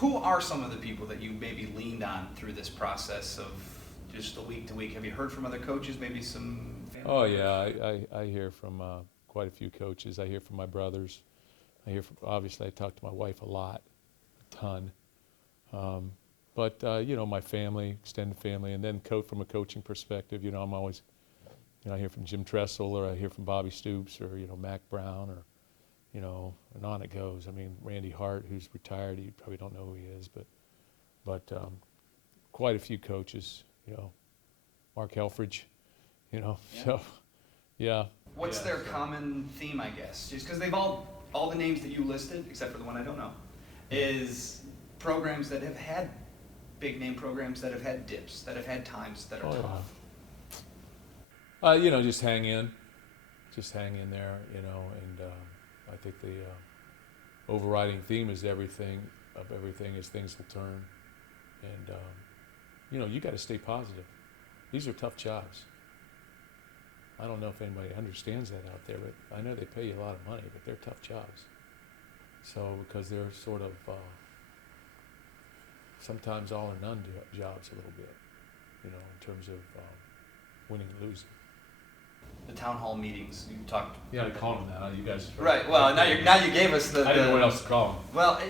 Who are some of the people that you maybe leaned on through this process of just the week to week? Have you heard from other coaches, maybe some family Oh members? yeah, I hear from quite a few coaches. I hear from my brothers. I hear from, obviously I talk to my wife a lot, a ton. But you know, my family, extended family, and then from a coaching perspective, you know, I'm always, you know, I hear from Jim Tressel, or I hear from Bobby Stoops, or you know, Mac Brown, or you know, and on it goes. I mean, Randy Hart, who's retired, you probably don't know who he is, but quite a few coaches, you know, Mark Helfrich, you know, Yeah. so yeah. What's Yeah, their so- common theme, I guess? Just because they've all the names that you listed, except for the one I don't know, is programs that have had big name programs that have had dips, that have had times that are Oh, tough. yeah. You know, just hang in there, you know, and I think the overriding theme is everything is things will turn, and you know, you got to stay positive. These are tough jobs. I don't know if anybody understands that out there, but I know they pay you a lot of money, but they're tough jobs. So because they're sort of sometimes all or none jobs a little bit, you know, in terms of winning and losing. The town hall meetings, you talked. Yeah, I call them that. You guys. Right. Well, now you gave us the. I didn't know what else to call them. Well,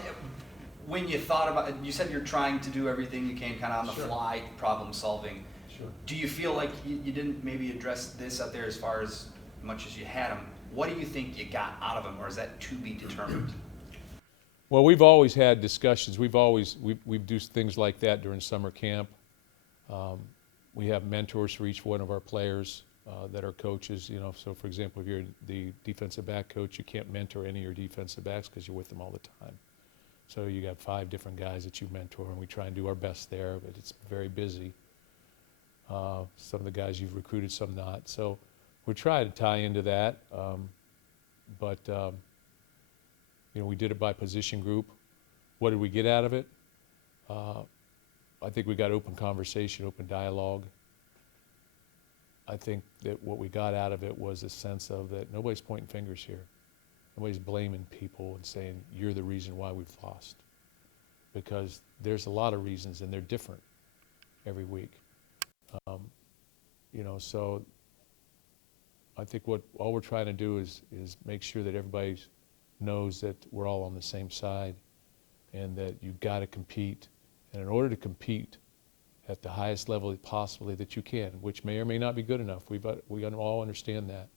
when you thought about it, you said you're trying to do everything you can, kind of on the Sure. fly, problem solving. Sure. Do you feel like you didn't maybe address this out there as far as much as you had them? What do you think you got out of them, or is that to be determined? Well, we've always had discussions. We do things like that during summer camp. We have mentors for each one of our players that are coaches. You know, so for example, if you're the defensive back coach, you can't mentor any of your defensive backs because you're with them all the time. So you got 5 different guys that you mentor, and we try and do our best there, but it's very busy. Some of the guys you've recruited, some not. So we try to tie into that, but you know, we did it by position group. What did we get out of it? I think we got open conversation, open dialogue. I think that what we got out of it was a sense of that nobody's pointing fingers here. Nobody's blaming people and saying, you're the reason why we've lost. Because there's a lot of reasons, and they're different every week. You know, so I think all we're trying to do is make sure that everybody knows that we're all on the same side, and that you've got to compete. And in order to compete at the highest level possibly that you can, which may or may not be good enough, we all understand that.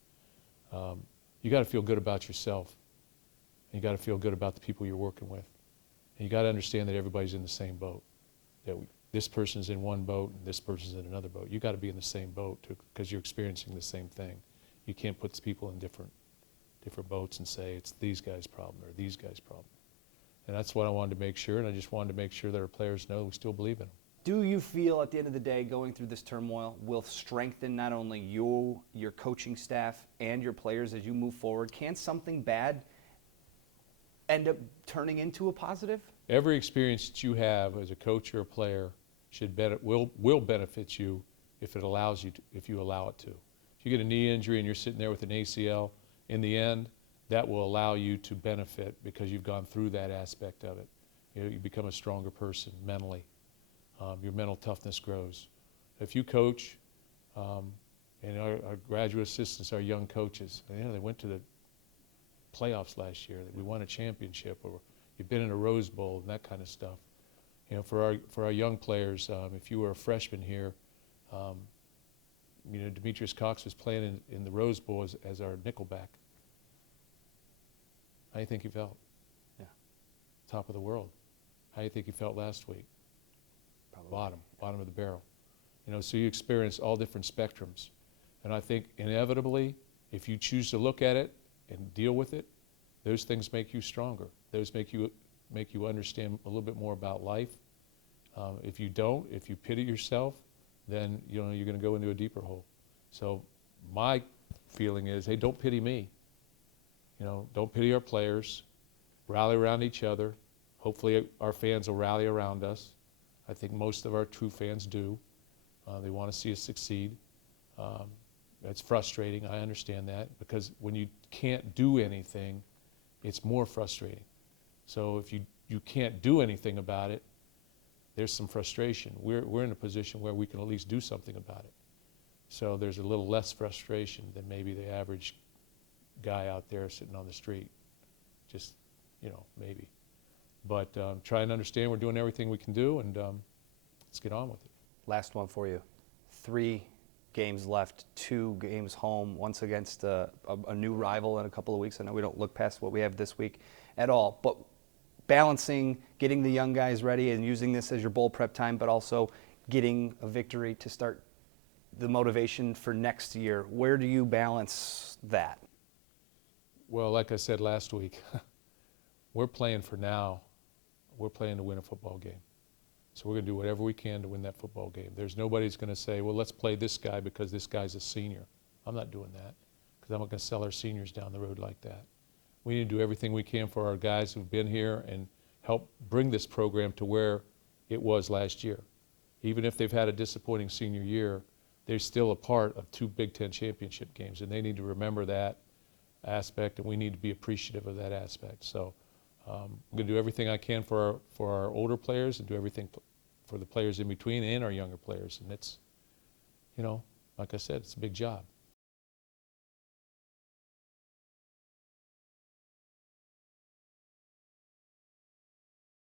You got to feel good about yourself, and you got to feel good about the people you're working with. And you got to understand that everybody's in the same boat. That this person's in one boat and this person's in another boat. You got to be in the same boat because you're experiencing the same thing. You can't put people in different boats and say it's these guys' problem or these guys' problem. And that's what I wanted to make sure, and I just wanted to make sure that our players know we still believe in them. Do you feel at the end of the day going through this turmoil will strengthen not only you, your coaching staff, and your players as you move forward? Can something bad end up turning into a positive? Every experience that you have as a coach or a player will benefit you if it allows you to, if you allow it to. If you get a knee injury and you're sitting there with an ACL, in the end, that will allow you to benefit because you've gone through that aspect of it. You become a stronger person mentally. Your mental toughness grows. If you coach, and our graduate assistants, our young coaches, you know, they went to the playoffs last year. We won a championship, or you've been in a Rose Bowl and that kind of stuff. You know, for our young players, if you were a freshman here, you know, Demetrius Cox was playing in the Rose Bowl as our nickelback. How do you think he felt? Yeah. Top of the world. How do you think he felt last week? Probably. Bottom of the barrel. You know, so you experience all different spectrums. And I think inevitably, if you choose to look at it and deal with it, those things make you stronger. Those make you understand a little bit more about life. If you don't, if you pity yourself, then you know you're going to go into a deeper hole. So my feeling is, hey, don't pity me. You know, don't pity our players. Rally around each other. Hopefully our fans will rally around us. I think most of our true fans do. They want to see us succeed. It's frustrating, I understand that, because when you can't do anything, it's more frustrating. So if you you can't do anything about it, there's some frustration. We're in a position where we can at least do something about it. So there's a little less frustration than maybe the average guy out there sitting on the street. Just, maybe. But try and understand we're doing everything we can do, and let's get on with it. Last one for you. 3 games left, 2 games home, once against a new rival in a couple of weeks. I know we don't look past what we have this week at all, but balancing getting the young guys ready and using this as your bowl prep time, but also getting a victory to start the motivation for next year. Where do you balance that? Well, like I said last week, we're playing for now. We're playing to win a football game. So we're going to do whatever we can to win that football game. There's nobody's going to say, well, let's play this guy because this guy's a senior. I'm not doing that because I'm not going to sell our seniors down the road like that. We need to do everything we can for our guys who've been here and help bring this program to where it was last year. Even if they've had a disappointing senior year, they're still a part of 2 Big Ten championship games, and they need to remember that aspect, and we need to be appreciative of that aspect. So I'm going to do everything I can for our older players and do everything for the players in between and our younger players. And it's, like I said, it's a big job.